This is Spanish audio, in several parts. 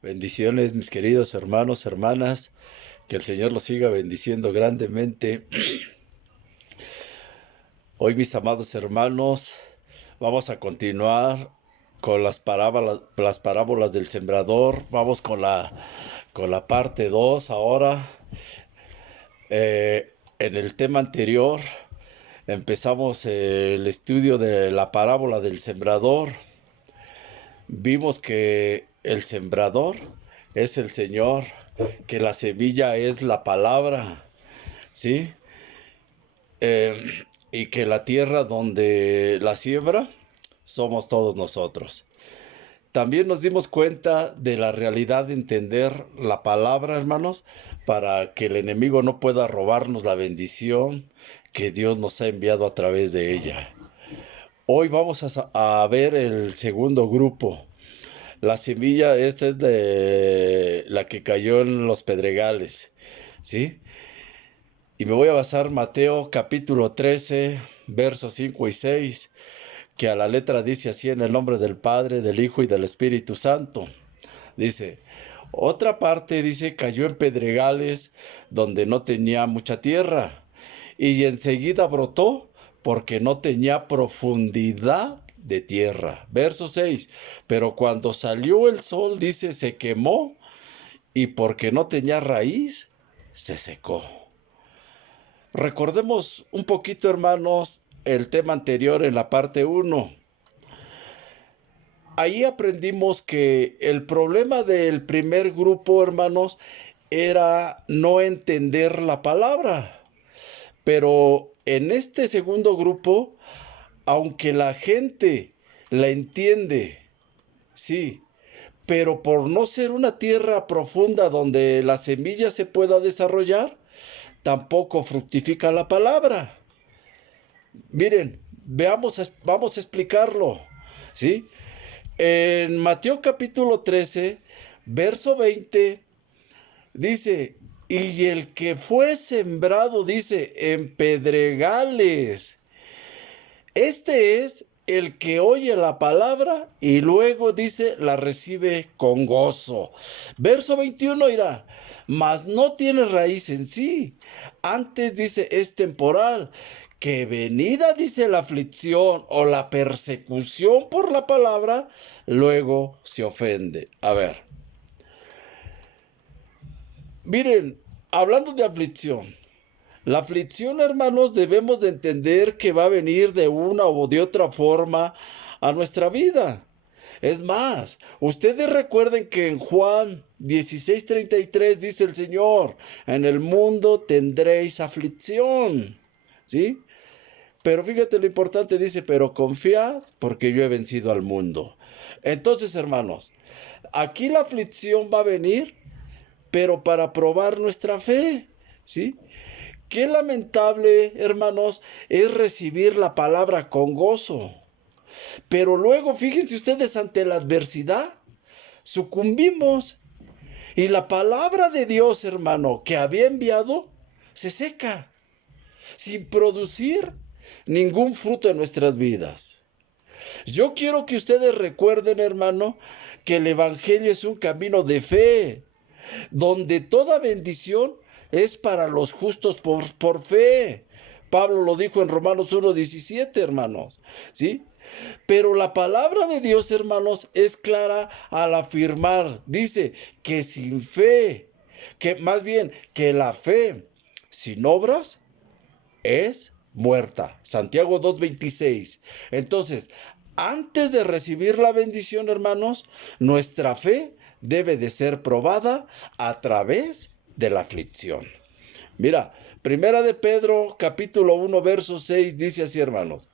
Bendiciones, mis queridos hermanos, hermanas, que el Señor los siga bendiciendo grandemente. Hoy, mis amados hermanos, vamos a continuar con las parábolas del sembrador. Vamos con la parte 2 ahora. En el tema anterior empezamos el estudio de la parábola del sembrador. Vimos que el sembrador es el Señor, que la semilla es la palabra, ¿sí? Eh, y que la tierra donde la siembra somos todos nosotros. También nos dimos cuenta de la realidad de entender la palabra, hermanos, para que el enemigo no pueda robarnos la bendición que Dios nos ha enviado a través de ella. Hoy vamos a ver el segundo grupo. La semilla, esta es de la que cayó en los pedregales, ¿sí? Y me voy a basar en Mateo capítulo 13, versos 5 y 6, que a la letra dice así: en el nombre del Padre, del Hijo y del Espíritu Santo. Dice, otra parte, dice, cayó en pedregales donde no tenía mucha tierra, y enseguida brotó porque no tenía profundidad de tierra. Verso 6, pero cuando salió el sol, dice, se quemó, y porque no tenía raíz, se secó. Recordemos un poquito, hermanos, el tema anterior en la parte 1. Ahí aprendimos que el problema del primer grupo, hermanos, era no entender la palabra. Pero en este segundo grupo, aunque la gente la entiende, sí, pero por no ser una tierra profunda donde la semilla se pueda desarrollar, tampoco fructifica la palabra. Miren, vamos a explicarlo, ¿sí? En Mateo capítulo 13, verso 20, dice, y el que fue sembrado, dice, en pedregales, este es el que oye la palabra y luego dice, la recibe con gozo. Verso 21 dirá, mas no tiene raíz en sí. Antes dice, es temporal, que venida, dice, la aflicción o la persecución por la palabra, luego se ofende. A ver, miren, hablando de aflicción, la aflicción, hermanos, debemos de entender que va a venir de una o de otra forma a nuestra vida. Es más, ustedes recuerden que en Juan 16:33 dice el Señor, en el mundo tendréis aflicción, ¿sí? Pero fíjate lo importante, dice, pero confiad porque yo he vencido al mundo. Entonces, hermanos, aquí la aflicción va a venir, pero para probar nuestra fe, ¿sí? Qué lamentable, hermanos, es recibir la palabra con gozo. Pero luego, fíjense ustedes, ante la adversidad, sucumbimos. Y la palabra de Dios, hermano, que había enviado, se seca, sin producir ningún fruto en nuestras vidas. Yo quiero que ustedes recuerden, hermano, que el Evangelio es un camino de fe, donde toda bendición es para los justos por fe. Pablo lo dijo en Romanos 1:17, hermanos, ¿sí? Pero la palabra de Dios, hermanos, es clara al afirmar, dice que sin fe, que más bien que la fe sin obras es muerta. Santiago 2:26. Entonces, antes de recibir la bendición, hermanos, nuestra fe debe de ser probada a través de la aflicción. Mira, Primera de Pedro, capítulo 1, verso 6, dice así, hermanos.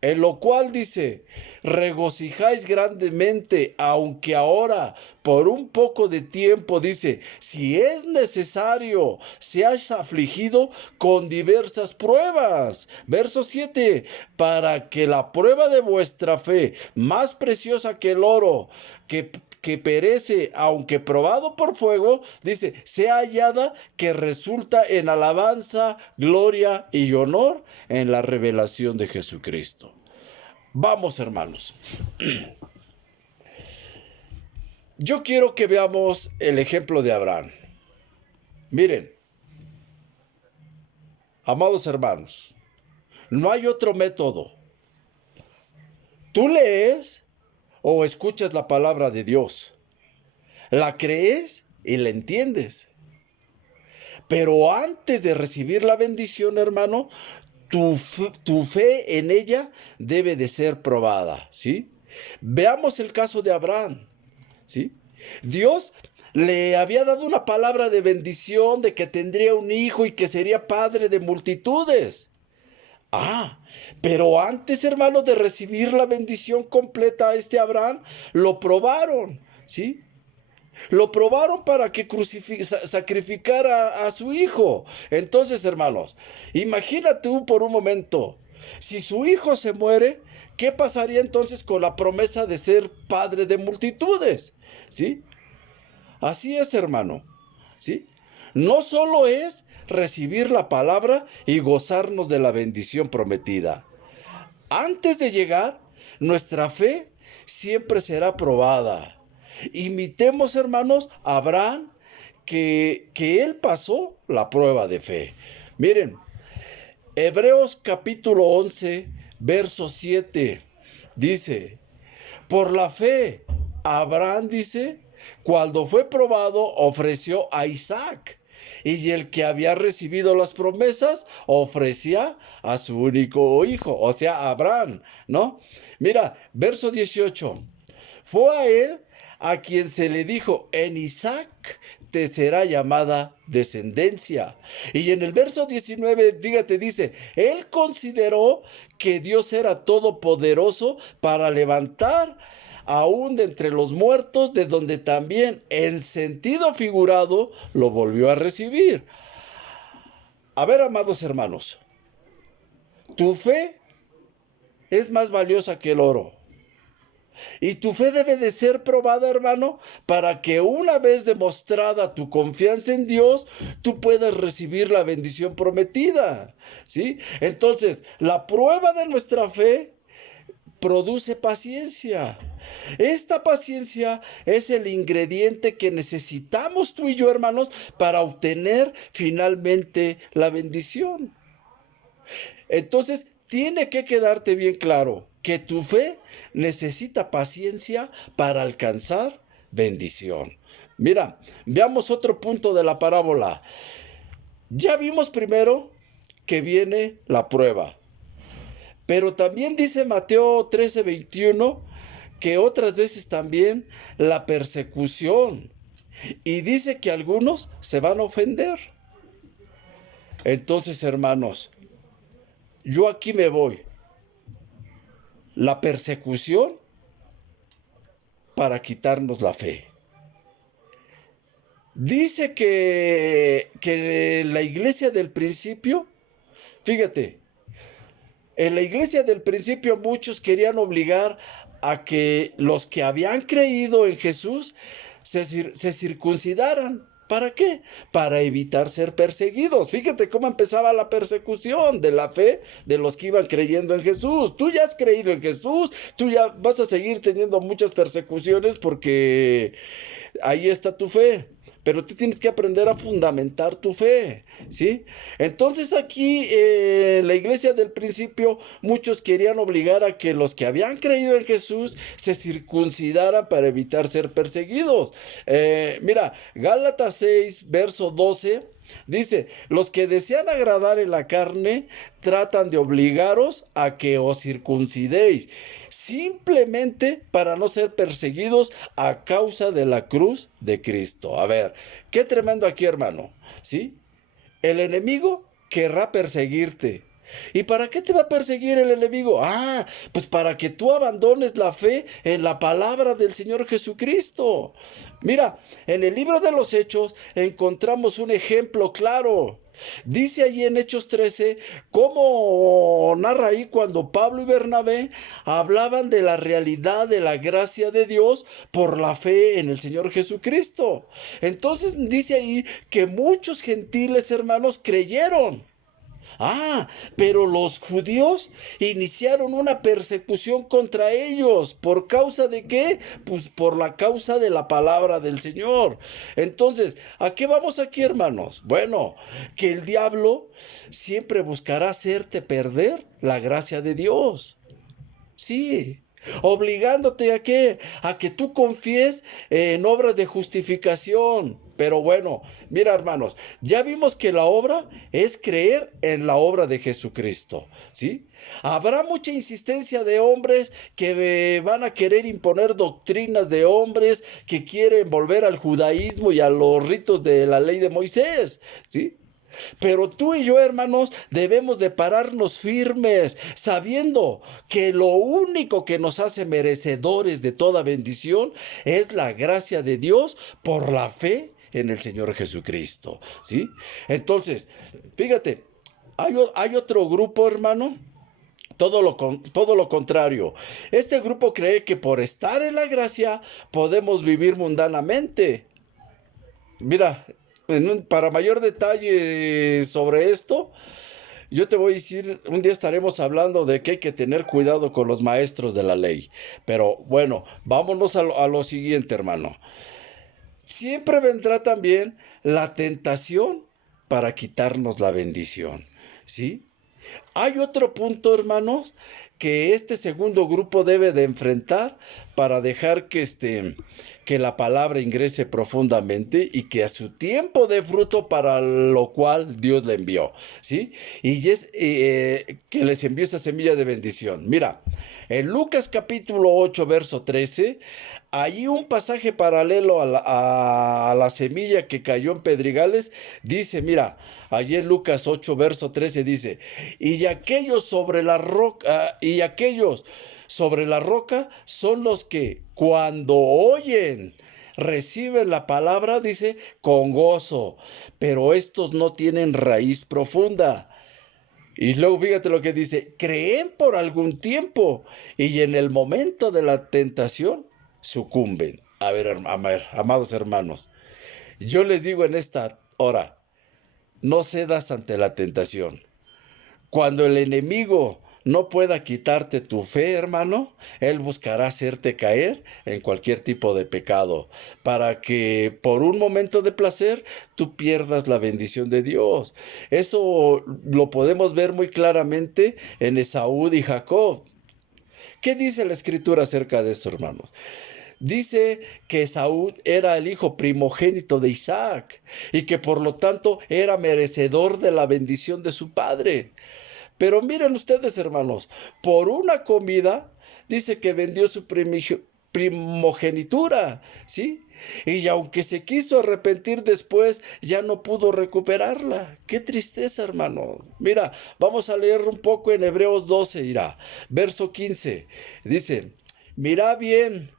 En lo cual dice, regocijáis grandemente, aunque ahora, por un poco de tiempo, dice, si es necesario, seáis afligido con diversas pruebas. Verso 7, para que la prueba de vuestra fe, más preciosa que el oro, que perece, aunque probado por fuego, dice, sea hallada que resulta en alabanza, gloria y honor en la revelación de Jesucristo. Vamos, hermanos. Yo quiero que veamos el ejemplo de Abraham. Miren, amados hermanos, no hay otro método. Tú lees o escuchas la palabra de Dios, la crees y la entiendes. Pero antes de recibir la bendición, hermano, tu fe en ella debe de ser probada, ¿sí? Veamos el caso de Abraham, ¿sí? Dios le había dado una palabra de bendición de que tendría un hijo y que sería padre de multitudes. Pero antes, hermanos, de recibir la bendición completa a este Abraham, lo probaron, ¿sí? Lo probaron para que sacrificara a su hijo. Entonces, hermanos, imagínate por un momento, si su hijo se muere, ¿qué pasaría entonces con la promesa de ser padre de multitudes? ¿Sí? Así es, hermano. ¿Sí? No solo es recibir la palabra y gozarnos de la bendición prometida. Antes de llegar, nuestra fe siempre será probada. Imitemos, hermanos, a Abraham, que él pasó la prueba de fe. Miren, Hebreos capítulo 11, verso 7, dice, por la fe, Abraham dice, cuando fue probado, ofreció a Isaac. Y el que había recibido las promesas ofrecía a su único hijo, o sea, a Abraham, ¿no? Mira, verso 18. Fue a él a quien se le dijo, en Isaac te será llamada descendencia. Y en el verso 19, fíjate, dice, él consideró que Dios era todopoderoso para levantar aún de entre los muertos, de donde también en sentido figurado lo volvió a recibir. A ver, amados hermanos, tu fe es más valiosa que el oro. Y tu fe debe de ser probada, hermano, para que una vez demostrada tu confianza en Dios, tú puedas recibir la bendición prometida, ¿sí? Entonces, la prueba de nuestra fe produce paciencia. Esta paciencia es el ingrediente que necesitamos tú y yo, hermanos, para obtener finalmente la bendición. Entonces, tiene que quedarte bien claro que tu fe necesita paciencia para alcanzar bendición. Mira, veamos otro punto de la parábola. Ya vimos primero que viene la prueba. Pero también dice Mateo 13:21 que otras veces también la persecución. Y dice que algunos se van a ofender. Entonces, hermanos, yo aquí me voy. La persecución para quitarnos la fe. Dice que la iglesia del principio, fíjate, en la iglesia del principio muchos querían obligar a que los que habían creído en Jesús se circuncidaran. ¿Para qué? Para evitar ser perseguidos. Fíjate cómo empezaba la persecución de la fe de los que iban creyendo en Jesús. Tú ya has creído en Jesús, tú ya vas a seguir teniendo muchas persecuciones porque ahí está tu fe. Pero tú tienes que aprender a fundamentar tu fe, ¿sí? Entonces aquí la iglesia del principio, muchos querían obligar a que los que habían creído en Jesús se circuncidaran para evitar ser perseguidos. Mira, Gálatas 6, verso 12. Dice, los que desean agradar en la carne tratan de obligaros a que os circuncidéis, simplemente para no ser perseguidos a causa de la cruz de Cristo. A ver, qué tremendo aquí, hermano, ¿sí? El enemigo querrá perseguirte. ¿Y para qué te va a perseguir el enemigo? Pues para que tú abandones la fe en la palabra del Señor Jesucristo. Mira, en el libro de los Hechos encontramos un ejemplo claro. Dice allí en Hechos 13, cómo narra ahí cuando Pablo y Bernabé hablaban de la realidad de la gracia de Dios por la fe en el Señor Jesucristo. Entonces dice ahí que muchos gentiles hermanos creyeron. Pero los judíos iniciaron una persecución contra ellos. ¿Por causa de qué? Pues por la causa de la palabra del Señor. Entonces, ¿a qué vamos aquí, hermanos? Bueno, que el diablo siempre buscará hacerte perder la gracia de Dios. Sí. Obligándote a qué? A que tú confíes en obras de justificación. Pero bueno, mira, hermanos, ya vimos que la obra es creer en la obra de Jesucristo, ¿sí? Habrá mucha insistencia de hombres que van a querer imponer doctrinas de hombres que quieren volver al judaísmo y a los ritos de la ley de Moisés, ¿sí? Pero tú y yo, hermanos, debemos de pararnos firmes, sabiendo que lo único que nos hace merecedores de toda bendición es la gracia de Dios por la fe en el Señor Jesucristo, ¿sí? Entonces, fíjate, hay otro grupo, hermano. Todo lo contrario. Este grupo cree que por estar en la gracia podemos vivir mundanamente. Mira, para mayor detalle sobre esto, yo te voy a decir, un día estaremos hablando de que hay que tener cuidado con los maestros de la ley. Pero bueno, vámonos a lo siguiente, hermano. Siempre vendrá también la tentación para quitarnos la bendición, ¿sí? Hay otro punto, hermanos, que este segundo grupo debe de enfrentar para dejar que la palabra ingrese profundamente y que a su tiempo dé fruto para lo cual Dios le envió, ¿sí? Y es que les envió esa semilla de bendición. Mira, en Lucas capítulo 8, verso 13, allí un pasaje paralelo a la semilla que cayó en pedregales, dice, mira, allí en Lucas 8, verso 13 dice, y aquellos sobre la roca son los que cuando oyen, reciben la palabra, dice, con gozo, pero estos no tienen raíz profunda. Y luego fíjate lo que dice, creen por algún tiempo y en el momento de la tentación sucumben. A ver, amados hermanos, yo les digo en esta hora, no cedas ante la tentación. Cuando el enemigo no pueda quitarte tu fe, hermano, él buscará hacerte caer en cualquier tipo de pecado, para que por un momento de placer tú pierdas la bendición de Dios. Eso lo podemos ver muy claramente en Esaú y Jacob. ¿Qué dice la Escritura acerca de esto, hermanos? Dice que Esaú era el hijo primogénito de Isaac y que por lo tanto era merecedor de la bendición de su padre. Pero miren ustedes, hermanos, por una comida, dice que vendió su primogenitura, ¿sí? Y aunque se quiso arrepentir después, ya no pudo recuperarla. Qué tristeza, hermanos. Mira, vamos a leer un poco en Hebreos 12, verso 15. Dice, mira bien,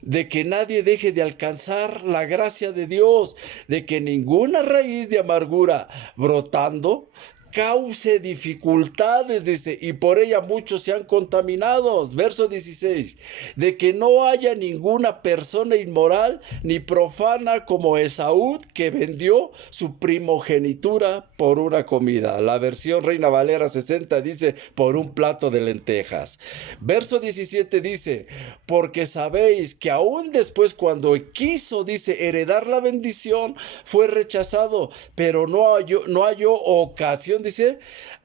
de que nadie deje de alcanzar la gracia de Dios, de que ninguna raíz de amargura brotando cause dificultades, dice, y por ella muchos sean contaminados. Verso 16, de que no haya ninguna persona inmoral ni profana como Esaú, que vendió su primogenitura por una comida. La versión Reina Valera 60 dice, por un plato de lentejas. Verso 17 dice, porque sabéis que aún después cuando quiso, dice, heredar la bendición, fue rechazado, pero no halló ocasión, dice,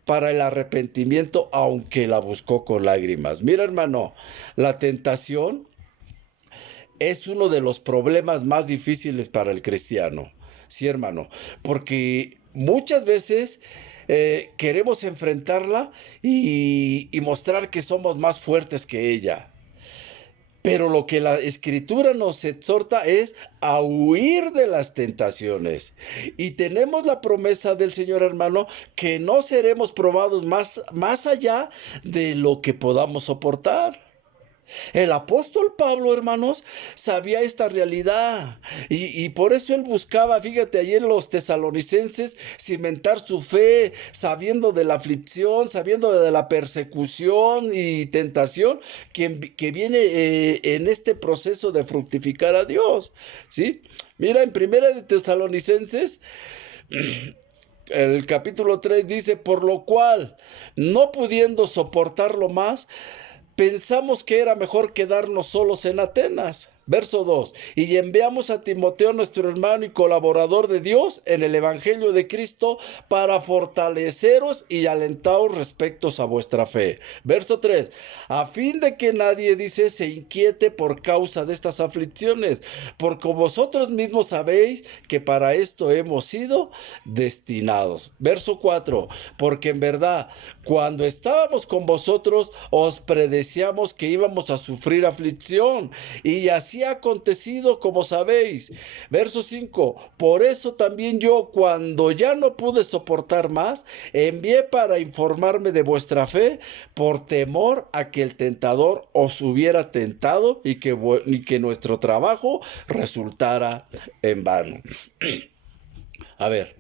para el arrepentimiento, aunque la buscó con lágrimas. Mira, hermano, la tentación es uno de los problemas más difíciles para el cristiano. Sí, hermano, porque muchas veces queremos enfrentarla y mostrar que somos más fuertes que ella. Pero lo que la Escritura nos exhorta es a huir de las tentaciones. Y tenemos la promesa del Señor, hermano, que no seremos probados más allá de lo que podamos soportar. El apóstol Pablo, hermanos, sabía esta realidad y por eso él buscaba, fíjate, ahí en los tesalonicenses, cimentar su fe, sabiendo de la aflicción, sabiendo de la persecución y tentación que viene en este proceso de fructificar a Dios, ¿sí? Mira, en Primera de Tesalonicenses el capítulo 3 dice, por lo cual, no pudiendo soportarlo más, pensamos que era mejor quedarnos solos en Atenas. Verso 2. Y enviamos a Timoteo, nuestro hermano y colaborador de Dios en el Evangelio de Cristo, para fortaleceros y alentaros respecto a vuestra fe. Verso 3. A fin de que nadie, dice, se inquiete por causa de estas aflicciones, porque vosotros mismos sabéis que para esto hemos sido destinados. Verso 4. Porque en verdad, cuando estábamos con vosotros, os predecíamos que íbamos a sufrir aflicción, y así ha acontecido, como sabéis. Verso 5. Por eso también yo, cuando ya no pude soportar más, envié para informarme de vuestra fe, por temor a que el tentador os hubiera tentado y que nuestro trabajo resultara en vano. A ver,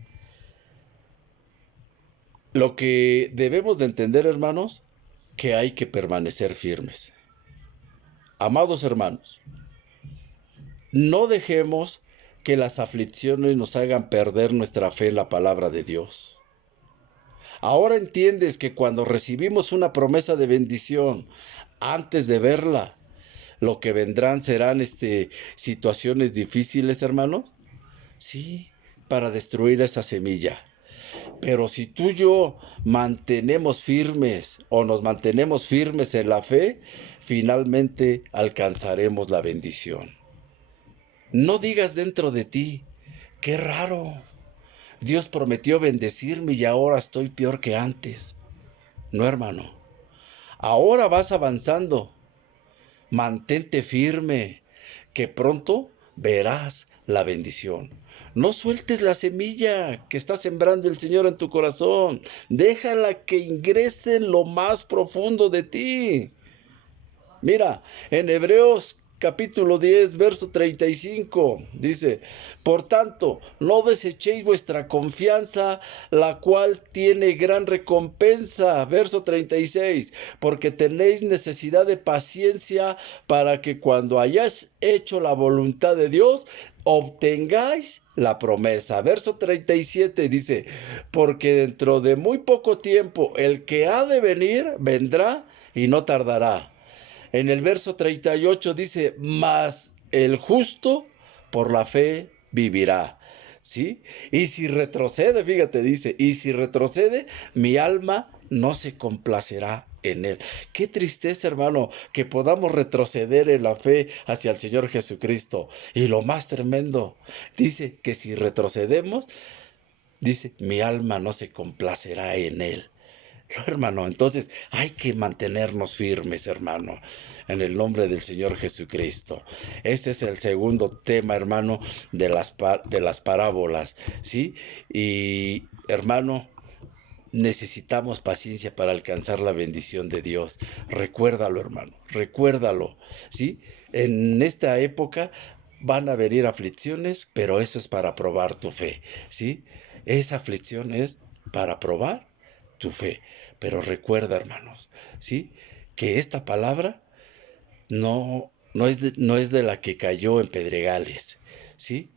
lo que debemos de entender, hermanos, que hay que permanecer firmes. Amados hermanos, no dejemos que las aflicciones nos hagan perder nuestra fe en la palabra de Dios. Ahora entiendes que cuando recibimos una promesa de bendición, antes de verla, lo que vendrán serán situaciones difíciles, hermanos. Sí, para destruir esa semilla. Pero si tú y yo mantenemos firmes o nos mantenemos firmes en la fe, finalmente alcanzaremos la bendición. No digas dentro de ti, qué raro, Dios prometió bendecirme y ahora estoy peor que antes. No, hermano, ahora vas avanzando. Mantente firme, que pronto verás la bendición. No sueltes la semilla que está sembrando el Señor en tu corazón. Déjala que ingrese en lo más profundo de ti. Mira, en Hebreos capítulo 10, verso 35, dice, por tanto, no desechéis vuestra confianza, la cual tiene gran recompensa. Verso 36, porque tenéis necesidad de paciencia para que cuando hayáis hecho la voluntad de Dios, obtengáis la promesa. Verso 37 dice, porque dentro de muy poco tiempo el que ha de venir vendrá y no tardará. En el verso 38 dice, mas el justo por la fe vivirá. ¿Sí? Y si retrocede, fíjate, dice, y si retrocede, mi alma no se complacerá en él. Qué tristeza, hermano, que podamos retroceder en la fe hacia el Señor Jesucristo. Y lo más tremendo, dice que si retrocedemos, dice, mi alma no se complacerá en él. No, hermano, entonces hay que mantenernos firmes, hermano, en el nombre del Señor Jesucristo. Este es el segundo tema, hermano, de las parábolas, ¿sí? Y, hermano, necesitamos paciencia para alcanzar la bendición de Dios. Recuérdalo, hermano, recuérdalo, ¿sí? En esta época van a venir aflicciones, pero eso es para probar tu fe, ¿sí? Esa aflicción es para probar tu fe. Pero recuerda, hermanos, ¿sí? Que esta palabra no es de la que cayó en pedregales, ¿sí?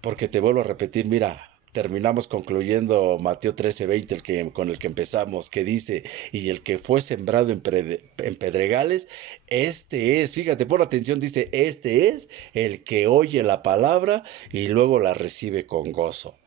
Porque te vuelvo a repetir, mira, terminamos concluyendo Mateo 13:20, con el que empezamos, que dice, y el que fue sembrado en pedregales, este es, fíjate, pon atención, dice, este es el que oye la palabra y luego la recibe con gozo.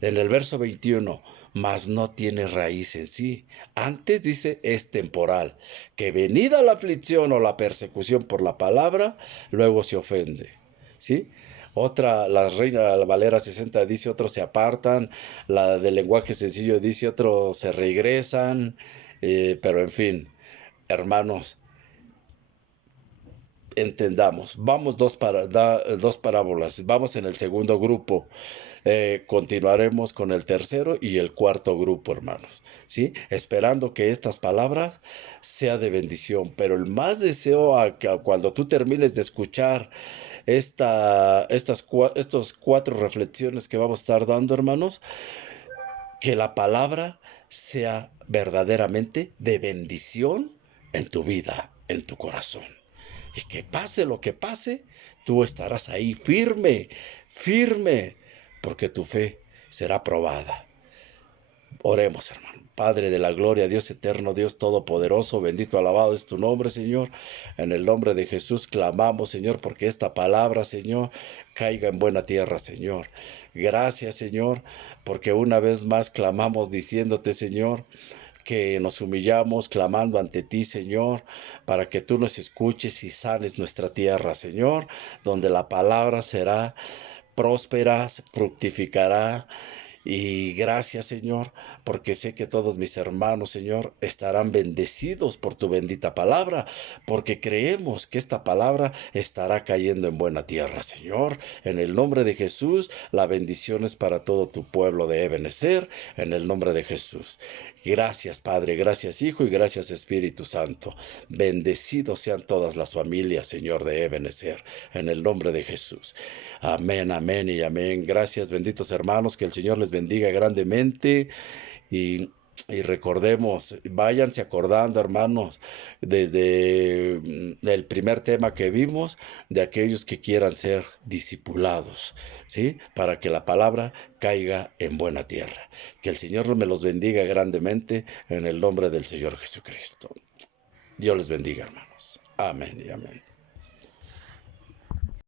En el verso 21, mas no tiene raíz en sí. Antes dice, es temporal, que venida la aflicción o la persecución por la palabra, luego se ofende. ¿Sí? Otra, la Reina Valera 60 dice, otros se apartan, la del lenguaje sencillo dice, otros se regresan, pero en fin, hermanos, entendamos, vamos dos parábolas, vamos en el segundo grupo, continuaremos con el tercero y el cuarto grupo, hermanos, ¿sí? Esperando que estas palabras sea de bendición, pero el más deseo a que cuando tú termines de escuchar estos cuatro reflexiones que vamos a estar dando, hermanos, que la palabra sea verdaderamente de bendición en tu vida, en tu corazón. Y que pase lo que pase, tú estarás ahí firme, firme, porque tu fe será probada. Oremos, hermano. Padre de la gloria, Dios eterno, Dios todopoderoso, bendito, alabado es tu nombre, Señor. En el nombre de Jesús clamamos, Señor, porque esta palabra, Señor, caiga en buena tierra, Señor. Gracias, Señor, porque una vez más clamamos diciéndote, Señor, que nos humillamos clamando ante ti, Señor, para que tú nos escuches y sanes nuestra tierra, Señor, donde la palabra será próspera, fructificará. Y gracias, Señor, porque sé que todos mis hermanos, Señor, estarán bendecidos por tu bendita palabra, porque creemos que esta palabra estará cayendo en buena tierra, Señor. En el nombre de Jesús, la bendición es para todo tu pueblo de Ebenezer, en el nombre de Jesús. Gracias, Padre, gracias, Hijo, y gracias, Espíritu Santo. Bendecidos sean todas las familias, Señor, de Ebenezer, en el nombre de Jesús. Amén, amén y amén. Gracias, benditos hermanos, que el Señor les bendiga grandemente y recordemos, váyanse acordando, hermanos, desde el primer tema que vimos, de aquellos que quieran ser discipulados, ¿sí? Para que la palabra caiga en buena tierra. Que el Señor me los bendiga grandemente en el nombre del Señor Jesucristo. Dios les bendiga, hermanos. Amén y amén.